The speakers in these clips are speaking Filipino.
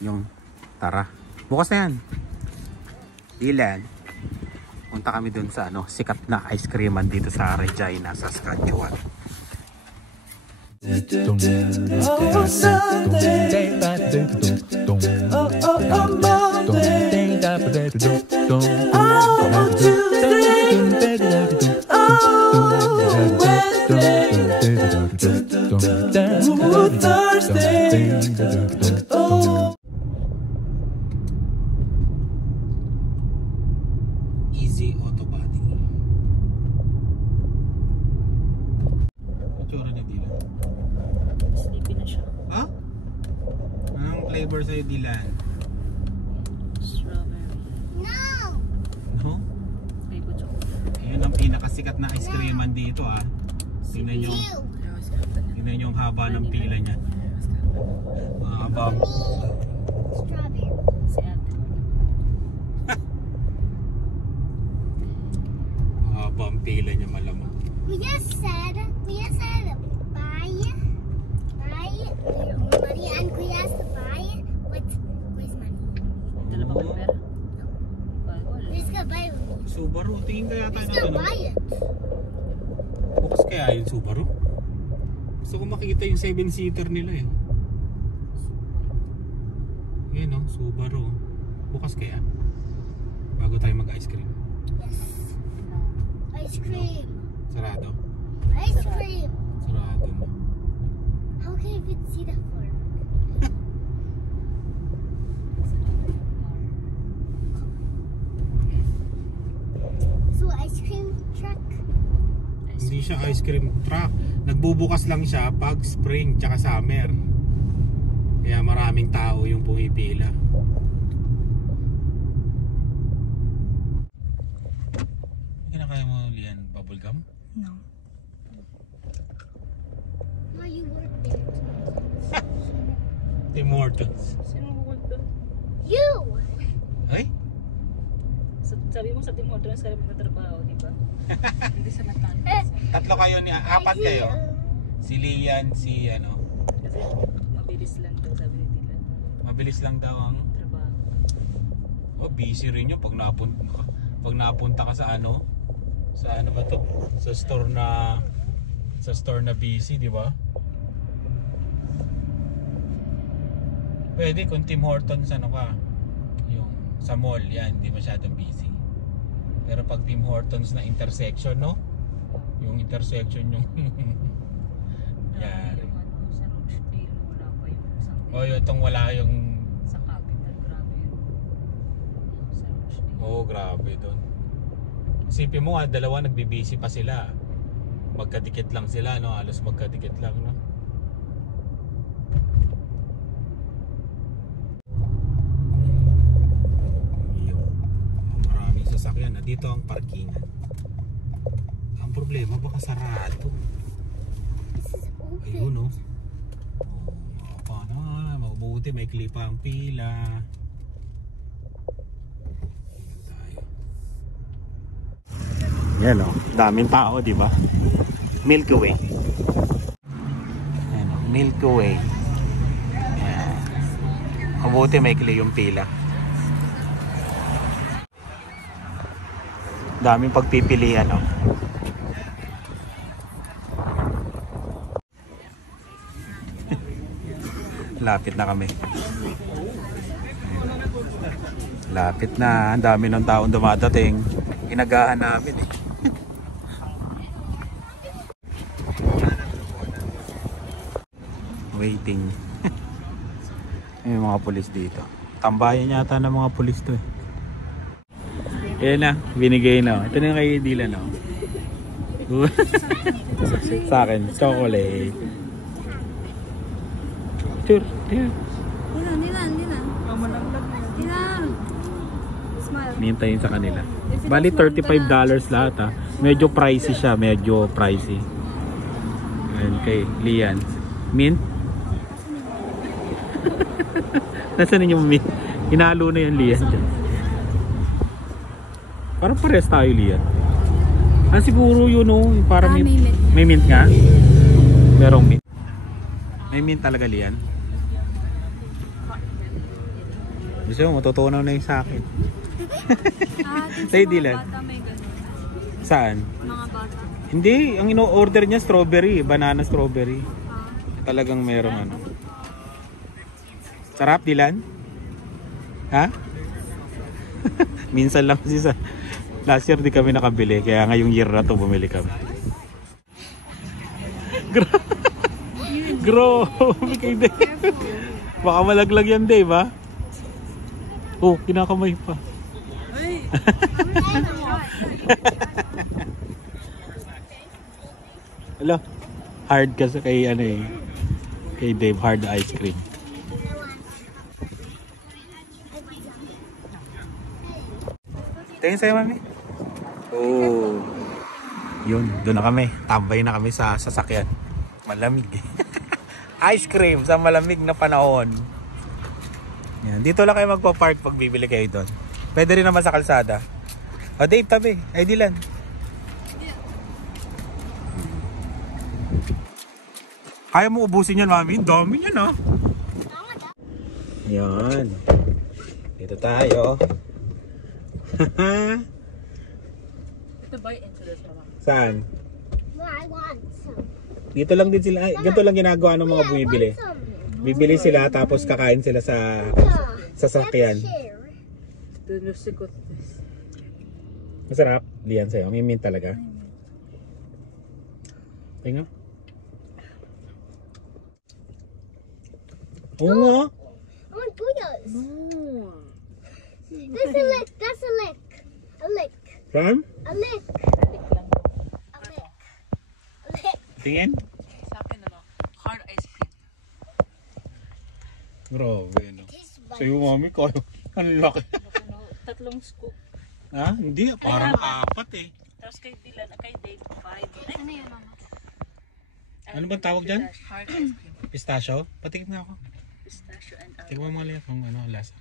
Yung tara. Bukas na yan. Dylan. Punta kami dun sa ano, sikat na ice creaman dito sa Regina, Saskatchewan. Oh, Sunday. Oh, Monday. Oh, Tuesday. Oh, Wednesday. Oh, Thursday. Oh. Easy Auto Body. Itsura ni Dylan. Sleepy na siya. Ha? Anong flavor sa'yo, Dylan? Strawberry. No? Flavor chocolate. Ayun ang pinakasikat na ice creaman dito ah. Tingnan nyo. Tingnan nyo ang haba ng pila niya. Haba. Strawberry. Si ate. Haba ang pila niya malamang. We just said buy money and we asked to buy it. Where's money? Dala ba kayo pera? Let's go buy it. Subaru, tingin kaya tayo Let's ng go ano? buy it. Bukas kaya yung Subaru? Gusto ko makikita yung 7-seater nila eh. Yan o, Subaru. Bukas kaya? Bago tayo mag-ice cream. Yes. Ice cream. Sarado? Ice cream. Sarado na. How can you even see the floor? So ice cream truck. Hindi siya ice cream truck. Nagbubukas lang siya pag spring tsaka summer. Kaya maraming tao yung pumipila. Kinakaya mo, Lian, bubble gum? No. Oh, you work there. Tim Hortons. Sino work doon? You. Ay? Sabi mo sa Tim Hortons ka magtatrabaho, di ba? Hindi sa Natal. Tatlo kayo, apat kayo. Si Lian, si ano. Kasi mabilis lang daw, sabi ni Tila. Mabilis lang daw ang Trabaho. oh, busy rin yun pag napunta ka sa ano ba to? Sa store na busy, di ba? Pwede kung Tim Hortons ano ka, yung sa mall yan, hindi masyadong busy. Pero pag Tim Hortons na intersection, no? Yung intersection yung yari. Sa Rochdale, wala pa yung isang Oh, itong wala yung sa Capital, grabe yun. Sa Rochdale. oh, grabe doon. Isipin mo nga, dalawa nagbibisi pa sila. Magkadikit lang sila, no? Halos magkadikit lang, no? Maraming sasakyan na dito ang parkingan. Ang problema, baka sarado. This is open. Ayun, no? Paano nga, mabuti, may klipa ang pila. Yan o, daming tao, di ba? Milky Way. Yan o, Milky Way. Yan. Mabuti may kli yung pila. Daming pagpipilian o. Lapit na kami. Lapit na, ang dami ng taong dumadating. Inagahan namin eh. Waiting. May mga pulis dito. Tambayan yata ng mga pulis to eh. Ayan na, binigay na. Ito na yung kay Dylan no? Sa akin, chocolate. Sure, yeah. Dilan. Smile. Hintayin sa kanila. Bali $35 lahat ha. Medyo pricey siya, medyo pricey. Ayan kay Lian. Mint? Nasaan ninyo mint? Hinalo na yung Lian. Parang pares tayo, Lian. Ah, siguro yun o. Parang mint. May mint nga? Merong mint. May mint talaga, Lian. Gusto mo, matutunaw na yung sa akin. Dun Say, sa mga Dylan. bata may ganun. Saan? Mga bata. Hindi, ang ino-order niya strawberry, banana strawberry. Ah. Talagang merong ano. Sarap, Dylan? Ha? Minsan lang kasi sa last year di kami nakabili, kaya ngayong year na to bumili kami. Grabe kay Dave. Baka malaglag yan, Dave, ha? Oh, kinakamay pa. Hello. Hard kasi kay ano eh. Kay Dave, hard ice cream. Tingin sa'yo, mami. Oh. Yun, doon na kami. Tambay na kami sa sasakyan. Malamig eh. Ice cream sa malamig na panahon. Yan. Dito lang kayo magpa-park pag bibili kayo doon. Pwede rin naman sa kalsada. O Dave, tabi. Ay, Dylan. Kaya mo ubusin yan, mami? Dami yan, oh. Yan. Dito tayo. To buy into this one. Saan? No, I want some. Dito lang din sila. Ay, ganito lang ginagawa ng mga bumibili. Bibili sila tapos kakain sila sa sasakyan. Share. Then you stick with this. Masarap. Liyan sa'yo. May mint talaga. Tingnan. Oo nga. I want booyahs. No. That's a lick. That's a lick. A lick. Ram? A lick. Balik lang. A lick. A lick. Tingin. Sa akin ano, hard ice cream. Grabe, no? Tastes bad. Sa'yo, mami, kayo. Ang laki. Ano, tatlong scoop. Ha? Hindi. Parang apat eh. Tapos kay Dylan, kay Dave, 5. Ano yun, mama? Ano bang tawag dyan? Hard ice cream. Pistachio? Patikim na ako. Pistachio and almond. Tingnan mo lang kung ano lasa.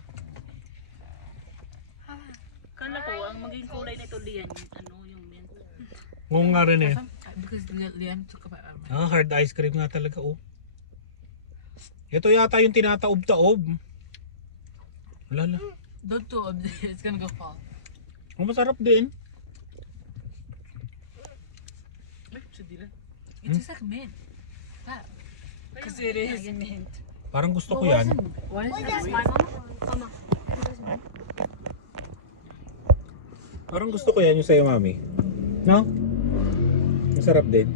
Kala ko, ang maging kulay nito Lian, ano yung mint. Oo nga rin eh. Because Lian took about almond. Ah, hard ice cream nga talaga, oh. Ito yata yung tinataob-taob. Wala lang. Don't do it's gonna go fall. Ang masarap din. Wait, si Dylan. It tastes like mint. That. Because it is mint. Parang gusto ko yan. Why is it My mama? Mama. Parang gusto ko yan yung sa'yo, mami. No? Masarap din.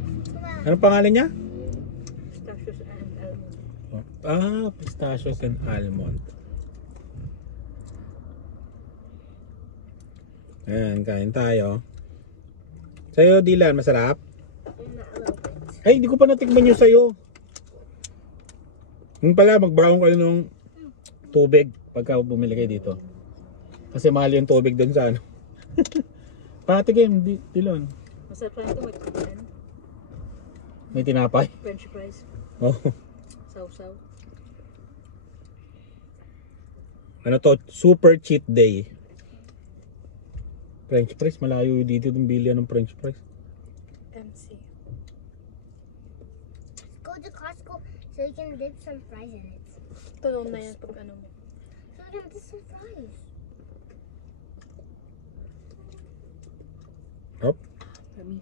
Anong pangalan niya? pistachios and almond? Ah, pistachios and almond. Ayan, kain tayo. Sa'yo, Dylan, masarap? Ay, hindi ko pa natikman yung sa'yo. Yung pala, mag-brown kayo ng tubig pagka bumili kayo dito. Kasi mahal yung tubig doon sa ano. Patikim, Dylan. Masarap lang ito, may kumain. May tinapay. French fries. Oh. Sausaw. Ano to? Super cheat day. French fries, malayo dito yung bilihan ng French fries. MC. Go to Costco so you can dip some fries in it. Tulong na yan pag ano mo. So you can dip some fries. Hop. Kami.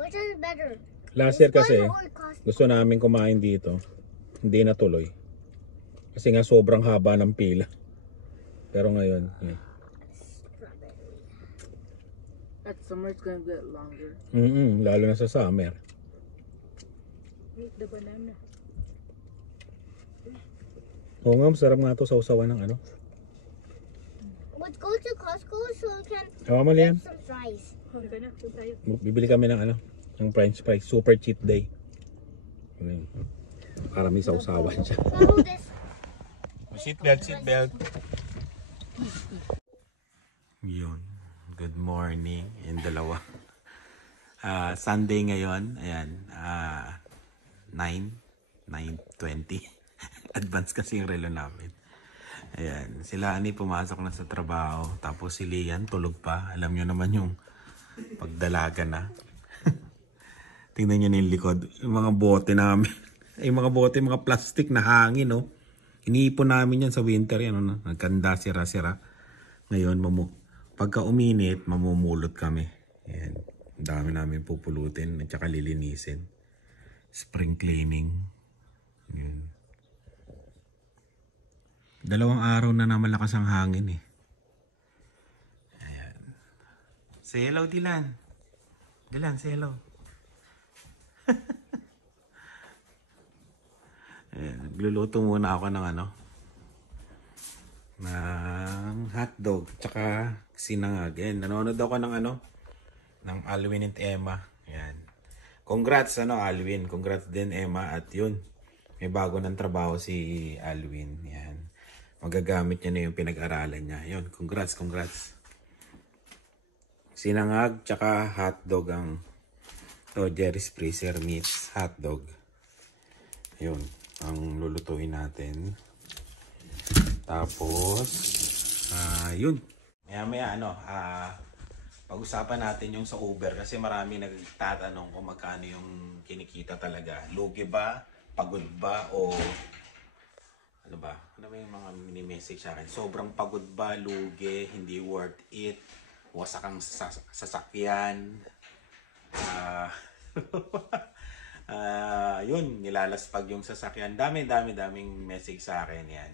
Which one is better? Last year kasi, One or Costco? gusto namin kumain dito. Hindi natuloy. Kasi nga sobrang haba ng pila. Pero ngayon, At summer it's gonna get longer. lalo na sa summer. Eat the banana. Oo nga, masarap nga ito sa usawan ng ano. Let's go to Costco so we can Tawa mo yan. dip some fries. Okay na, ito tayo. Bibili kami ng ano, ng French fries. Super cheat day. Ayun. Para may sausawan siya. Follow this. Seatbelt, seatbelt. Yun. Good morning. Yung dalawa. Sunday ngayon. Ayan. 9:20. Advance kasi yung relo namin. Ayan. Sila ani pumasok na sa trabaho. Tapos si Lian tulog pa. Alam nyo naman yung pagdalaga na. Tingnan nyo na yung likod. Yung mga bote namin. Yung mga bote, mga plastic na hangin, no? Iniipon namin yan sa winter yan. Ano? Nagkanda, sira-sira. Ngayon, pagka uminit, mamumulot kami. Ayan. Ang dami namin pupulutin at saka lilinisin. Spring cleaning. Ayan. 2 araw na malakas ang hangin eh. Ayan. Say hello, Dylan. Dylan, say hello. Ayan. Nagluluto muna ako ng ng hotdog tsaka sinangag. Ayan. Nanonood ako ng ng Alwin and Emma. Ayan. Congrats Alwin. Congrats din Emma. At yun, may bago ng trabaho si Alwin. Ayan. Magagamit niya na yung pinag-aralan niya. Yun, congrats. Sinangag tsaka hotdog ang Jerry's Freezer meets hotdog. Yun, ang lulutuin natin. Tapos, yun. Maya pag-usapan natin yung sa Uber kasi marami nagtatanong kung magkano yung kinikita talaga. Lugi ba? Pagod ba? O ano ba? Ano ba yung mga mini-message sa akin? Sobrang pagod ba? Lugi? Hindi worth it? Wasak ang sasakyan? Yun, nilalaspag yung sasakyan. Daming message sa akin yan.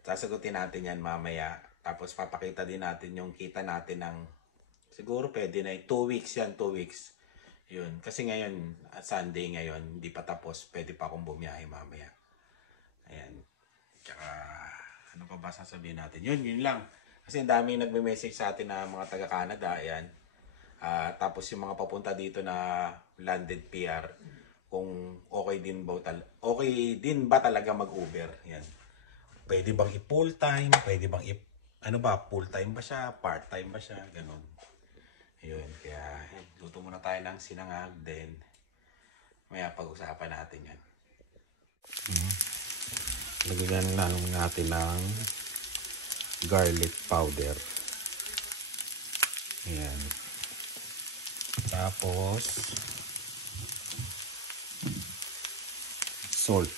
Sasagutin natin yan mamaya. Tapos papakita din natin yung kita natin ng siguro pwede na 2 weeks yan, 2 weeks. Yun, kasi ngayon, Sunday ngayon, hindi pa tapos. Pwede pa akong bumiyahe mamaya. Ayan. Tsaka, ano pa ba sasabihin natin? Yun lang. Kasi ang daming nagme-message sa atin na mga taga-Canada. Ayan. Tapos yung mga papunta dito na landed PR, kung okay din ba talaga mag-Uber? Yan. Pwede bang i-full time? Pwede bang full time ba siya? Part time ba siya? Ganon. Ayun, kaya luto muna tayo ng sinangag, then maya pag-usapan natin yan. Lagyan lang natin ng garlic powder. Ayan. Tapos salt.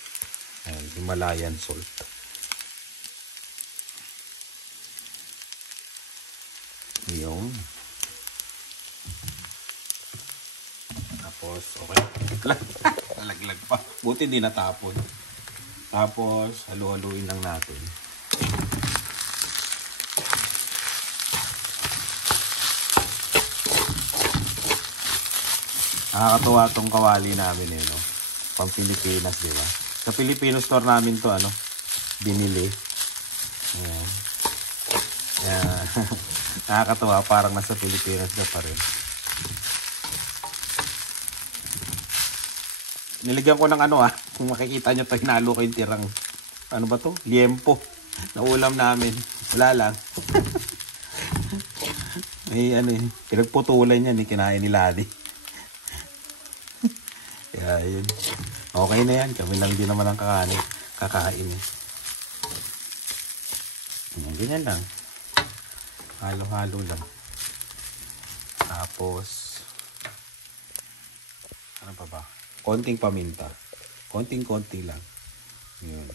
Ayan, Himalayan salt. Yung. Tapos, okay. Nalaglag pa. Buti hindi natapon. Tapos, halu-haluin lang natin. Nakakatuwa tong kawali namin no? Pang Pilipinas, di ba? Sa Filipino store namin to, binili. Ayan. Ayan. Nakakatuwa, parang nasa Pilipinas na pa rin. Niligyan ko ng kung makikita nyo to, hinalo ko yung tirang, ba to? Liempo. Na ulam namin. Wala lang. May pinagputulan yan, kinain ni Ladi. Kaya yun. Okay na yan. Kami lang din naman ang kakain. Ganyan lang. Halo-halo lang. Tapos, ano pa ba? Konting paminta. Konting-konti lang. Yun.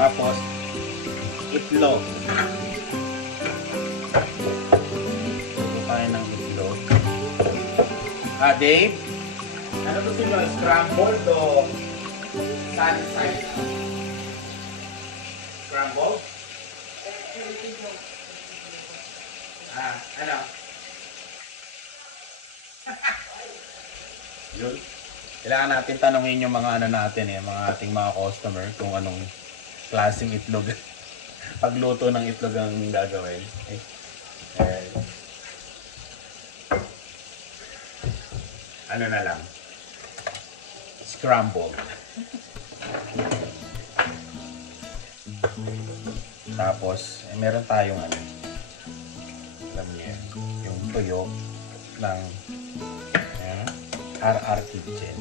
Tapos, itlog. Ito tayo ng itlog. Dave? Ano to sila? Scrambled o sunny side? Scrambled? Ano? Yun. Kailangan natin tanungin yung mga ano natin mga ating mga customer kung anong klaseng itlog. Pagluto ng itlog ang gagawin. Okay. Ano na lang. Scramble. Tapos, meron tayong ano. Alam niyo yung tuyo ng RR Kitchen.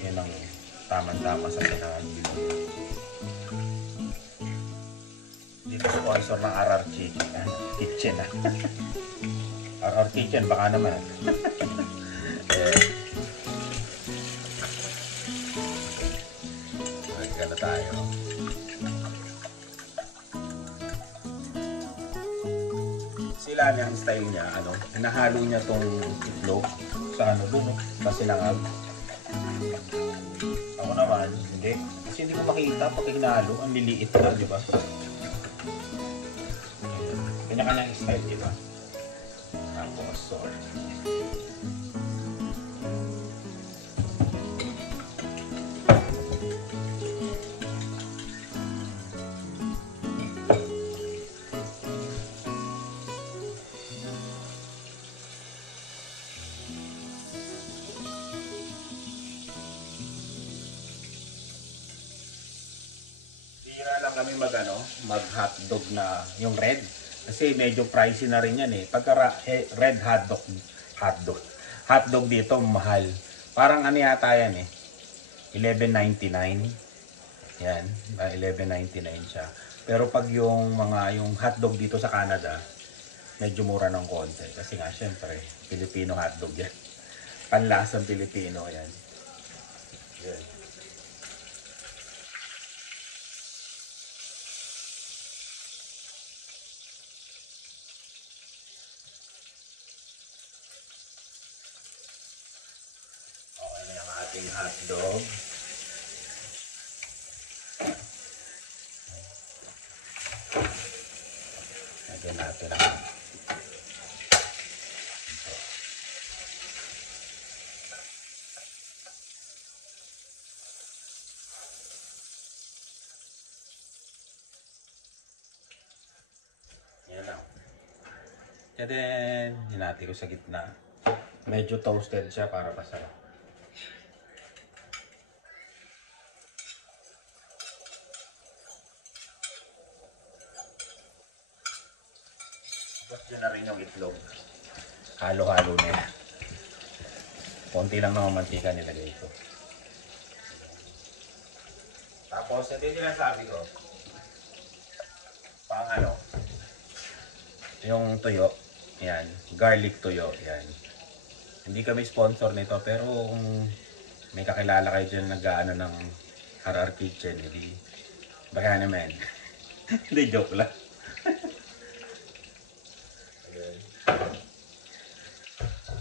Yan ang tamang-tama sa pinakabili. Dito sponsor ng RR Kitchen RR Kitchen, baka naman. Magkano tayo? Sila niya ang style niya, hinahalo niya tong itlog sa doon, sa sinangag. Ako naman, hindi. Kasi hindi ko makita pag hinahalo, ang liliit na, di ba? Kanya-kanyang style, di ba? Tapos, salt. Kami mag-hotdog na yung red kasi medyo pricey na rin yan pagka red hotdog dito mahal, parang ano yata yan $11.99 yan, $11.99 siya, pero pag yung hotdog dito sa Canada medyo mura ng konti kasi nga syempre Filipino hotdog yan, panlasang Pilipino yan. Hotdog. Lagyan natin ito. Yan lang. And then, hinati ko sa gitna. Medyo toasted siya para masarap. Tapos dyan na rin yung itlog. Halo-halo na yan. Konti lang ng mantika nilagay ito. Tapos, ito yung sinasabi ko. Pang yung tuyo. Yan. Garlic tuyo. Yan. Hindi kami sponsor nito. Pero kung may kakilala kayo dyan nag-aano ng RR Kitchen, hindi. Baka naman. Hindi, joke lang.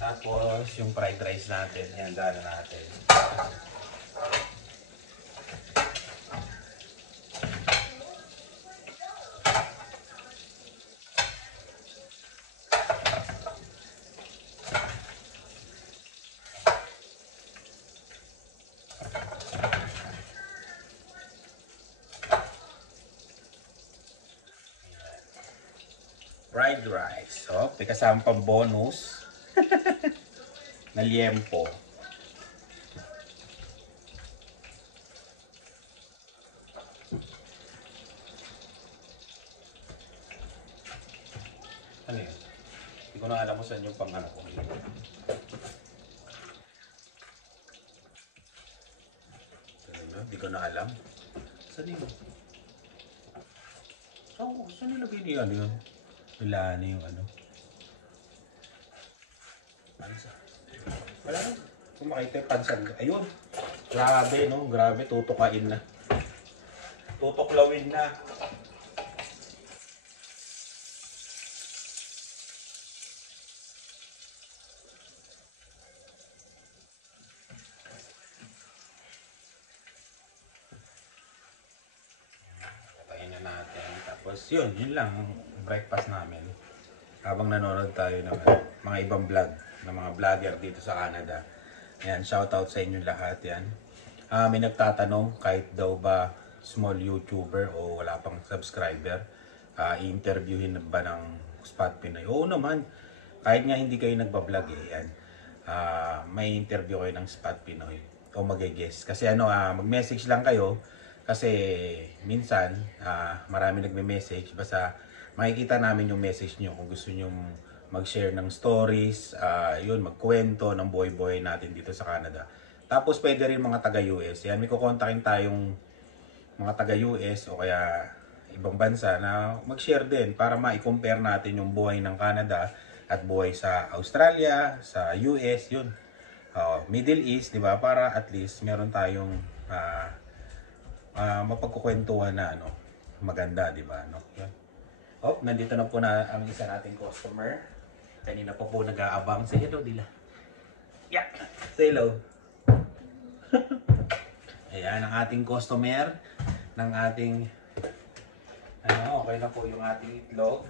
Tapos, yung fried rice natin, yan, dala natin. Fried rice. Oh, may kasama pang bonus. Na liempo. Ano yun? Hindi ko na alam kung saan yung pang ko. Hindi ko na alam. Saan yun? Saan nilagay niya yun? Wala na yung pansa. Wala na. Kung makita yung pansa. Ayun. Grabe, no? Grabe. Tutukain na. Tutuklawin na. Patayin na natin. Tapos yun lang. Breakfast namin. Habang nanonood tayo ng mga ibang vlog ng mga vlogger dito sa Canada Yan, shoutout sa inyo lahat. Yan. May nagtatanong kahit daw ba small YouTuber o wala pang subscriber, i-interviewin ba ng Spot Pinoy? Oo naman. Kahit nga hindi kayo nagbablog yan. May interview kayo ng Spot Pinoy o mag-guest. Kasi mag-message lang kayo. Kasi minsan, marami nagme-message. Basta makikita namin yung message nyo kung gusto nyo mag-share ng stories, magkwento ng buhay-buhay natin dito sa Canada. Tapos pwede rin mga taga-US. Yan, may kukontakin tayong mga taga-US o kaya ibang bansa na mag-share din para ma-compare natin yung buhay ng Canada at buhay sa Australia, sa US, yun. Middle East, di ba? Para at least meron tayong mapagkukwentuhan na maganda, di ba? Yun. Nandito na po na ang isa nating customer. Kanina pa po nag-aabang. Say hello, Dila. Yeah. Say hello. Ayan ang ating customer ng ating okay na po yung ating itlog.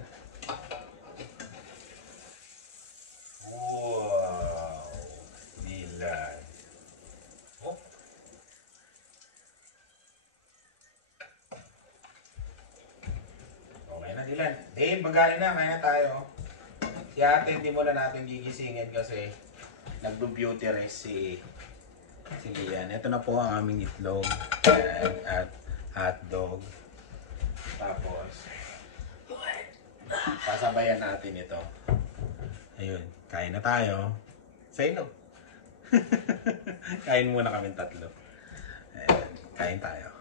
Wow. Dila. Okay na, Dilan. Dave, magaling na. Kaya na tayo. Si ate, hindi mo na natin gigisingin kasi nagbo-beauty rest si Lian. Ito na po ang aming itlog at hotdog. Tapos, pasabayan natin ito. Ayun, kain na tayo. Say no. Kain muna kami tatlo. Ayan, kain tayo.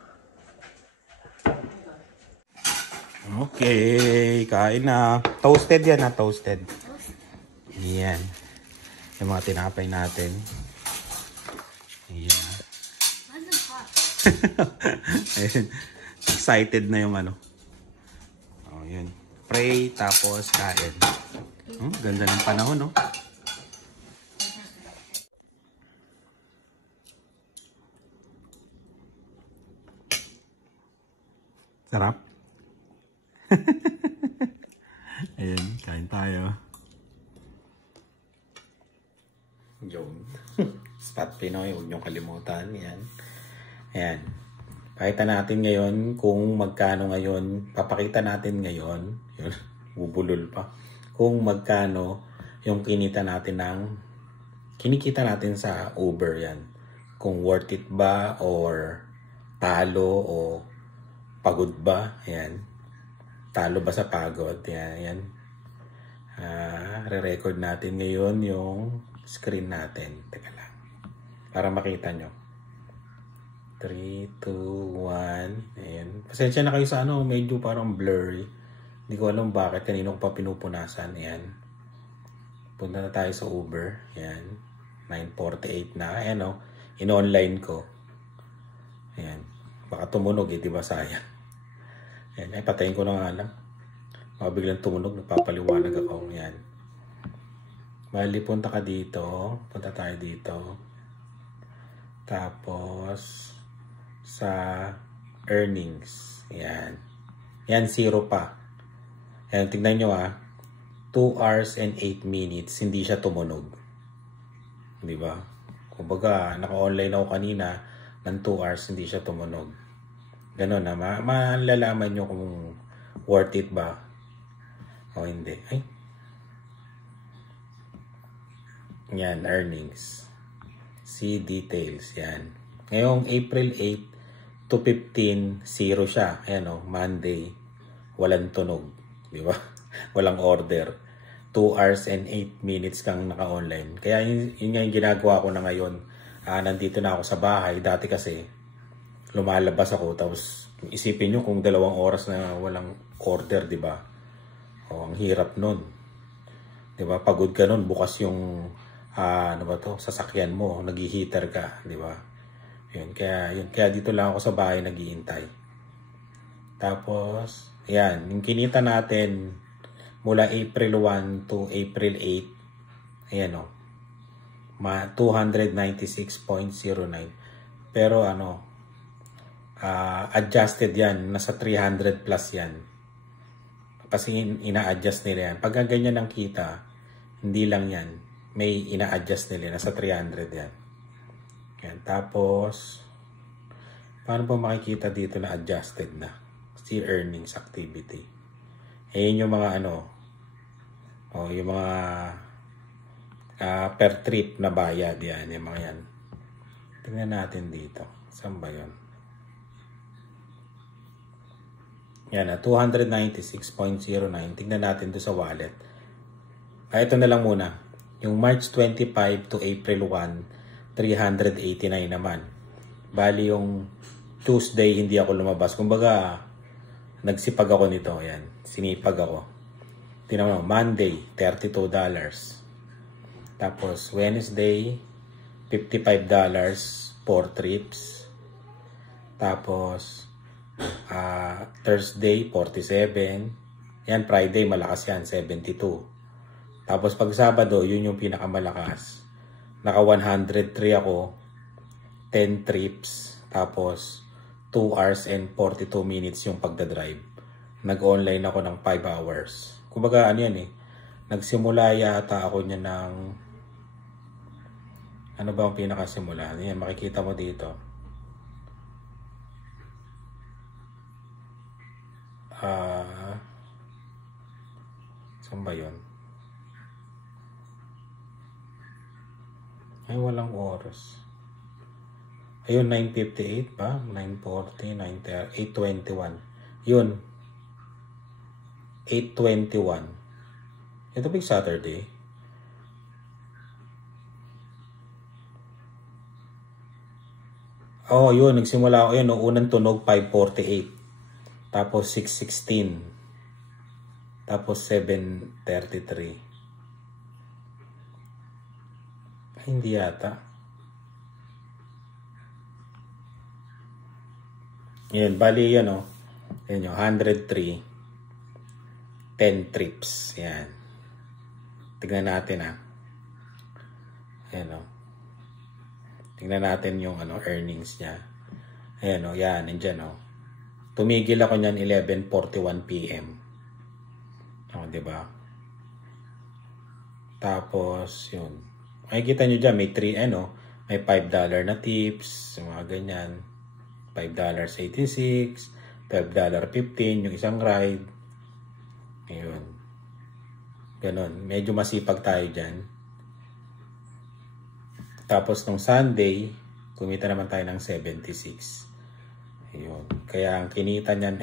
Okay, kain na. Toasted yan toasted. Ayan. Yung mga tinapay natin. Ayan. Ayan. Excited na yung yun. Pray, tapos kain. Ganda ng panahon, no? Sarap. Ayan, kain tayo. Yun. Spot Pinoy, huwag niyong kalimutan. Yan. Ayan. Pakita natin ngayon kung magkano ngayon. Papakita natin ngayon. Yun. Bubulol pa. Kung magkano yung kinikita natin sa Uber yan. Kung worth it ba or talo o pagod ba. Ayan. Talo ba sa pagod. Ayan. Re-record natin ngayon yung screen natin. Teka lang. Para makita nyo. 3, 2, 1. Ayan. Pasensya na kayo sa medyo parang blurry. Hindi ko alam bakit. Kanino ko pa pinupunasan. Ayan. Punta na tayo sa Uber. Ayan. 9:48 na. Ayan in-online ko. Ayan. Baka tumunog diba sayang. Ayan. Ay, patayin ko na nga lang. Baka biglang tumunog. Napapaliwanag ako. Ayan. Bali, punta ka dito. Punta tayo dito. Tapos, sa earnings. Ayan. Yan, 0 pa. Ayan, tignan nyo 2 hours and 8 minutes. Hindi siya tumunog. Diba? Kumbaga, naka-online ako kanina ng 2 hours, hindi siya tumunog. Ganon na. Malalaman nyo kung worth it ba o hindi. Ay. Yan, earnings. See details. Yan. Ngayong April 8 to 15, 0 siya. Ayan Monday. Walang tunog. Di ba? Walang order. 2 hours and 8 minutes kang naka-online. Kaya yun nga yung ginagawa ko na ngayon. Nandito na ako sa bahay. Dati kasi, lumalabas ako. Tapos, isipin nyo kung 2 oras na walang order, di ba? Ang hirap nun. Di ba? Pagod ka nun. Bukas yung sasakyan mo, nag-heater ka, di ba? Yun, kaya dito lang ako sa bahay nag-iintay. Tapos, ayan, yung kinita natin mula April 1 to April 8, ayan 296.09. Pero adjusted yan, nasa 300 plus yan. Kasi ina-adjust nila yan. Pag ganyan ang kita, hindi lang yan. May ina-adjust nila, nasa 300 yan. Yan. Tapos, paano ba makikita dito na adjusted na? See earnings activity. Ayan yung mga yung mga per trip na bayad. Yan, yung mga yan. Tingnan natin dito. Saan ba yun? Yan na, 296.09. Tingnan natin doon sa wallet. Ito na lang muna. Yung March 25 to April 1, 389 naman. Bali yung Tuesday, hindi ako lumabas. Kumbaga, nagsipag ako nito. Yan, sinipag ako. Tingnan mo, Monday, $32. Tapos, Wednesday, $55 4 trips. Tapos, Thursday, 47. Yan, Friday, malakas yan, 72. Tapos, pag Sabado, yun yung pinakamalakas. Naka 103 ako, 10 trips. Tapos, 2 hours and 42 minutes yung pagdadrive. Nag-online ako ng 5 hours. Kumbaga, ano yan eh. Nagsimula yata ako niya ng... Ano ba ang pinakasimula? Yan, makikita mo dito. Saan ba yun? Ay, walang oras. Ayun, 9:58 ba? 9:40, 9:30, 8:21. Yun. 8:21. Ito ba yung Saturday? Oh, yun. Nagsimula ako yun. Noong unang tunog, 5:48. Tapos 6:16. Tapos 7:33. Ay, hindi yata. Yan, bali yan o. Yan yung 103. 10 trips. Yan. Tignan natin Ayan o. Tignan natin yung earnings niya. Ayan o, yan. Nandyan o. Tumigil ako niyan 11:41 PM. O, diba? Tapos, yun. Makikita nyo dyan, may may $5 na tips, mga ganyan. $5.86, $5.15, yung isang ride. Ayun. Ganon. Medyo masipag tayo dyan. Tapos, nung Sunday, kumita naman tayo ng 76. Ayun. Kaya, ang kinita niyan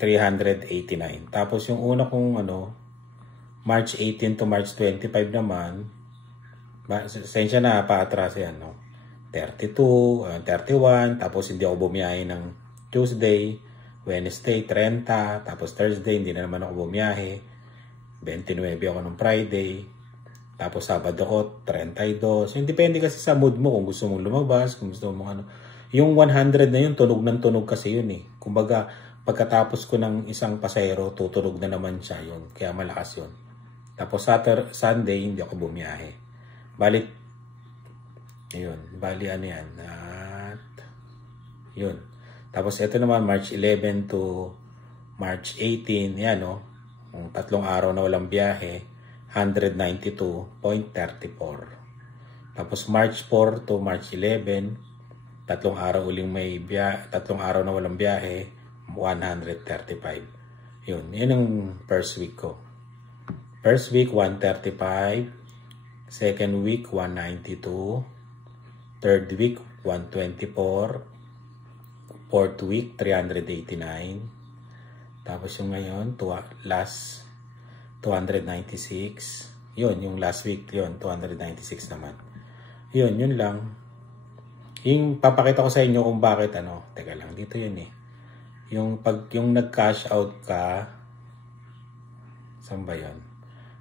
$389. Tapos, yung una kong March 18 to March 25 naman, sensya na, paatras yan, 32, 31, tapos hindi ako bumiyahe ng Tuesday, Wednesday, 30, tapos Thursday, hindi na naman ako bumiyahe, 29 ako ng Friday, tapos Sabado ko, 32. So, depende kasi sa mood mo kung gusto mong lumabas, kung gusto mong Yung 100 na yun, tunog ng tunog kasi yun eh. Kumbaga, pagkatapos ko ng isang pasahero, tutunog na naman siya yun. Kaya malakas yun. Tapos Sunday, hindi ako bumiyahe. Bali yan. At, yun. Tapos ito naman, March 11 to March 18. Yan, Yung 3 araw na walang biyahe, 192.34. Tapos March 4 to March 11, 3 araw uling 3 araw na walang biyahe, 135. Yun ang first week ko. First week, 135. Second week, 192. Third week, 124. Fourth week, 389. Tapos yung ngayon, last 296. Yun, yung last week, yun, 296 naman. Yun lang. Yung papakita ko sa inyo kung bakit teka lang, dito yun eh. Yung nag-cash out ka, saan ba yun?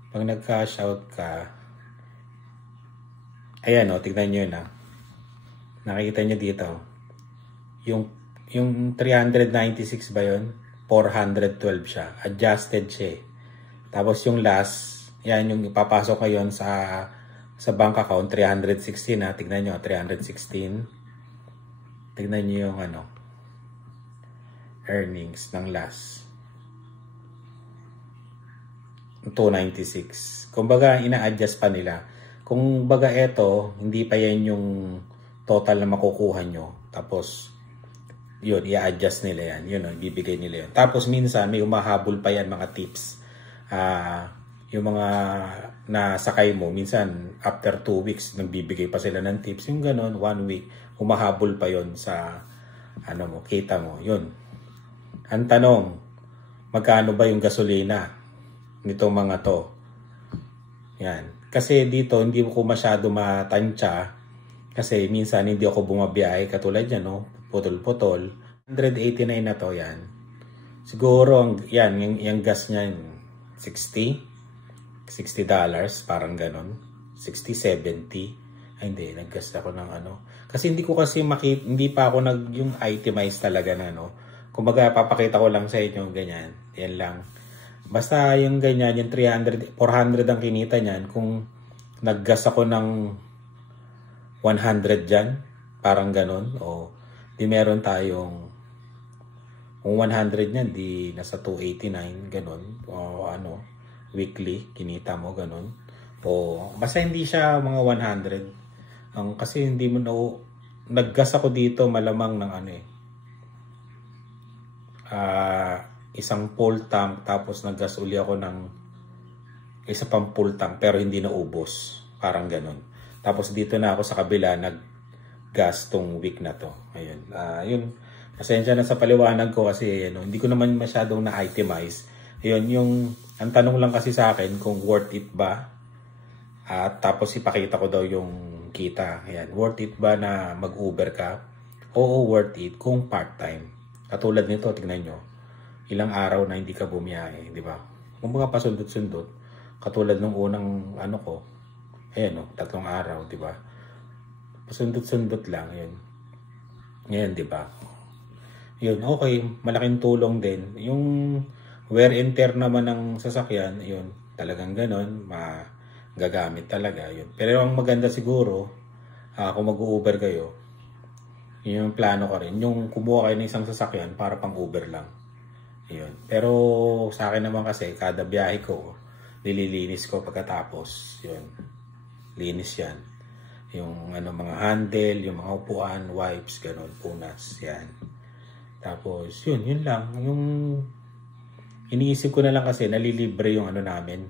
Pag nag-cash out ka, ayan tignan nyo yun nakikita nyo dito. Yung 396 ba yun? 412 siya. Adjusted siya. Tapos yung last, yan yung ipapasok ngayon sa bank account, 316 tignan nyo, 316. Tignan nyo yung earnings ng last. 296. Kumbaga, ina-adjust pa nila. Kung baga eto, hindi pa yan yung total na makukuha nyo. Tapos, yun, i-adjust nila yan. Yun, ibibigay nila yun. Tapos minsan, may umahabol pa yan mga tips. Yung mga nasakay mo, minsan after 2 weeks, nagbibigay pa sila ng tips. Yung ganon, 1 week, humahabol pa yon sa ano mo, kita mo. Yun. Ang tanong, magkano ba yung gasolina nitong mga to? Yan. Kasi dito, hindi ko masyado matansya. Kasi minsan hindi ako bumabiyahe katulad yan, no? Putol-putol. 189 na to, yan. Siguro, yan, yung gas niya, $60, parang ganon. 60, 70. Ay, hindi, nag-gas ako ng ano. Kasi hindi ko kasi hindi pa ako yung itemize talaga na, no? Kumbaga, papakita ko lang sa inyo, ganyan. Yan lang. Basta yung ganyan, yung 300, 400 ang kinita niyan. Kung nag-gas ako ng 100 dyan, parang ganon. O, di meron tayong, kung 100 niyan, di nasa 289, ganon. O ano, weekly, kinita mo, ganon. O, basta hindi siya mga 100. Kasi hindi mo nag-gas ako dito malamang ng ano eh. Isang full tank, tapos nag-gas uli ako ng isa pang full tank, pero hindi na ubos. Parang ganon. Tapos dito na ako sa kabila, nag-gas tong week na to. Ayun. Yun. Pasensya na sa paliwanag ko kasi hindi ko naman masyadong na-itemize. Ayun, ang tanong lang kasi sa akin kung worth it ba. At tapos ipakita ko daw yung kita. Ayan. Worth it ba na mag-Uber ka? Oo, worth it kung part-time. Katulad nito, tignan nyo. Ilang araw na hindi ka bumiyahe, di ba? Kung mga pasundot-sundot, katulad nung unang ano ko, ayan 3 araw, di ba? Pasundot-sundot lang, yun. Ngayon, di ba? Yun, okay, malaking tulong din. Yung wear and tear naman ng sasakyan, yun, talagang ganon, gagamit talaga, yun. Pero ang maganda siguro, kung mag-Uber kayo, yun yung plano ko rin. Yung kumuha kayo ng isang sasakyan para pang Uber lang. Yun. Pero sa akin naman kasi, kada biyahe ko, nililinis ko pagkatapos. Yun. Linis yan. Yung mga handle, yung mga upuan, wipes, ganun, punas. Yan. Tapos, yun lang. Yung iniisip ko na lang kasi, nalilibre yung namin.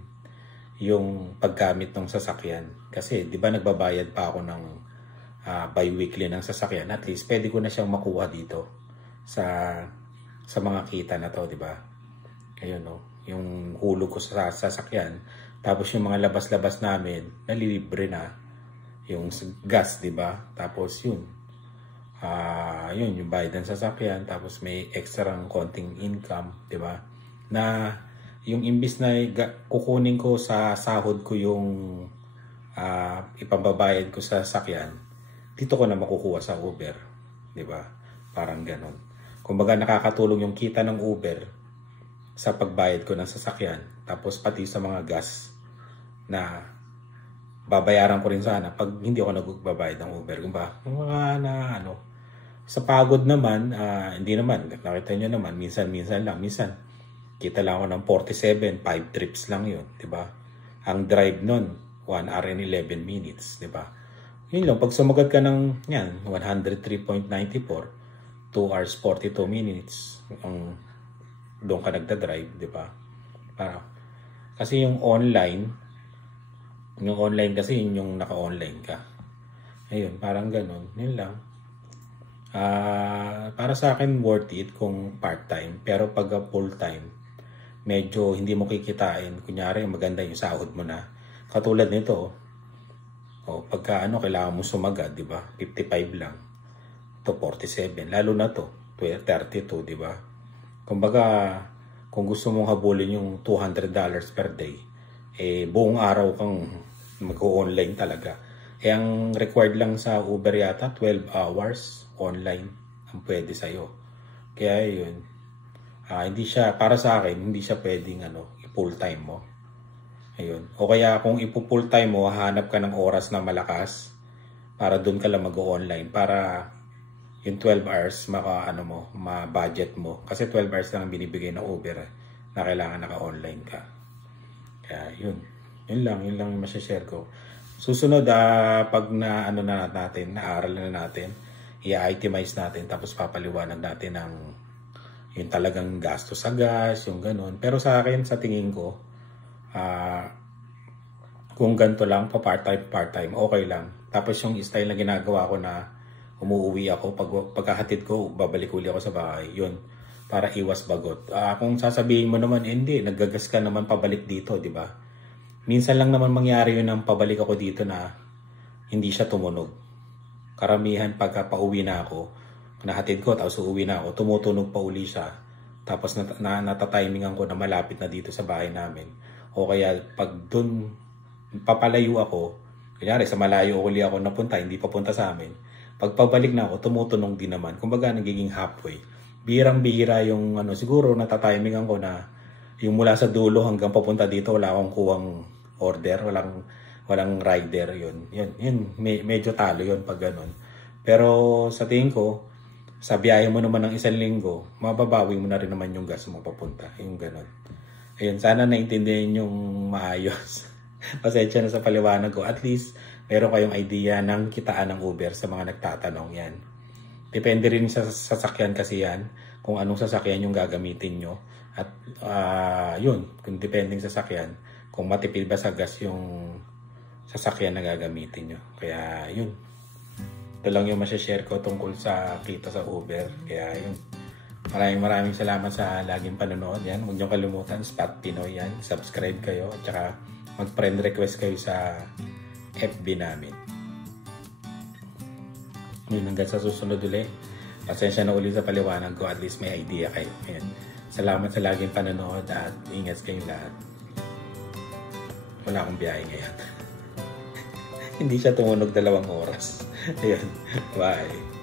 Yung paggamit ng sasakyan. Kasi, di ba nagbabayad pa ako ng bi-weekly ng sasakyan, at least pwede ko na siyang makuha dito sa mga kita na to, di ba? Ayun, no? Yung hulog ko sa sasakyan, tapos yung mga labas-labas namin, nalilibre na yung gas, di ba? Tapos yun, yung bayad ng sasakyan, tapos may extra ng konting income, di ba? Na yung imbis na kukunin ko sa sahod ko yung ipambabayad ko sa sasakyan, dito ko na makukuha sa Uber. Diba? Parang ganon. Kumbaga nakakatulong yung kita ng Uber sa pagbayad ko ng sasakyan. Tapos pati sa mga gas na babayaran ko rin sana pag hindi ako nagbabayad ng Uber. Kumbaga, mga sa pagod naman, hindi naman. Nakita nyo naman, minsan lang. Minsan, kita lang ako ng 47, 5 trips lang yun. Diba? Ang drive nun, 1 hour and 11 minutes. Diba? Yun lang, pag sumagot ka ng 103.94, 2 hours 42 minutes, doon ka nagda-drive, di ba? Kasi yung online kasi yung naka-online ka. Ayun, parang ganun. Yun lang. Para sa akin, worth it kung part-time. Pero pag full-time, medyo hindi mo kikitain. Kunyari, maganda yung sahod mo na. Katulad nito, pagka kailangan mo sumagad, di ba? 55 lang. To 47. Lalo na to, 32, di ba? Kumbaga, kung gusto mong habulin yung $200 per day, buong araw kang mag-online talaga. Ang required lang sa Uber yata, 12 hours online ang pwede sa'yo. Kaya yun, hindi siya, para sa akin, hindi siya pwedeng full time mo. Ayun. O kaya kung ipo-full time mo, hanap ka ng oras na malakas para doon ka lang mag-online para yung 12 hours ma-budget mo. Kasi 12 hours lang ang binibigay ng Uber na kailangan naka-online ka. Kaya yun. Yun lang yung masashare ko. Susunod, pag naaral na natin, i-itemize natin, tapos papaliwanag natin ang yung talagang gasto sa gas, yung ganun. Pero sa akin, sa tingin ko, kung ganito lang, part-time, okay lang. Tapos yung style na ginagawa ko na umuwi ako, pagkahatid ko, babalik uli ako sa bahay, yun, para iwas bagot. Kung sasabihin mo naman, hindi, naggagas ka naman pabalik dito, di ba? Minsan lang naman mangyari yun ang pabalik ako dito na hindi siya tumunog. Karamihan pagka pauwi na ako, nahatid ko, tapos uuwi na ako, tumutunog pa uli siya. Tapos natatimingan ko na malapit na dito sa bahay namin. O kaya pag dun papalayo ako, kunyari sa malayo uli ako napunta, hindi papunta sa amin. Pag pabalik na ako, tumutunog din naman. Kumbaga nagiging halfway. Bihirang-bihira yung siguro natatimingan ko na yung mula sa dulo hanggang papunta dito, wala akong kuwang order, walang rider, yun, medyo talo yun pag ganun. Pero sa tingin ko, sa biyahe mo naman ng 1 linggo, mababawi mo na rin naman yung gas mo papunta, yung ganun. Ayun, sana naintindihan yung maayos. Pasensya na sa paliwanag ko. At least, meron kayong idea ng kitaan ng Uber sa mga nagtatanong yan. Depende rin sa sasakyan kasi yan, kung anong sasakyan yung gagamitin nyo. At yun, kung depending sa sasakyan, kung matipid ba sa gas yung sasakyan na gagamitin nyo. Kaya yun, ito lang yung masashare ko tungkol sa kita sa Uber. Kaya yun, maraming salamat sa laging panonood. Yan, huwag nyo kalimutan, Spot Pinoy yan. Subscribe kayo at saka mag-friend request kayo sa FB namin. Yun, hanggang sa susunod ulit. Pasensya na ulit sa paliwanag ko, at least may idea kayo. Ayan. Salamat sa laging panonood at ingat kayong lahat. Wala akong biyahe ngayon. Hindi siya tumunog 2 oras. Ayan. Bye.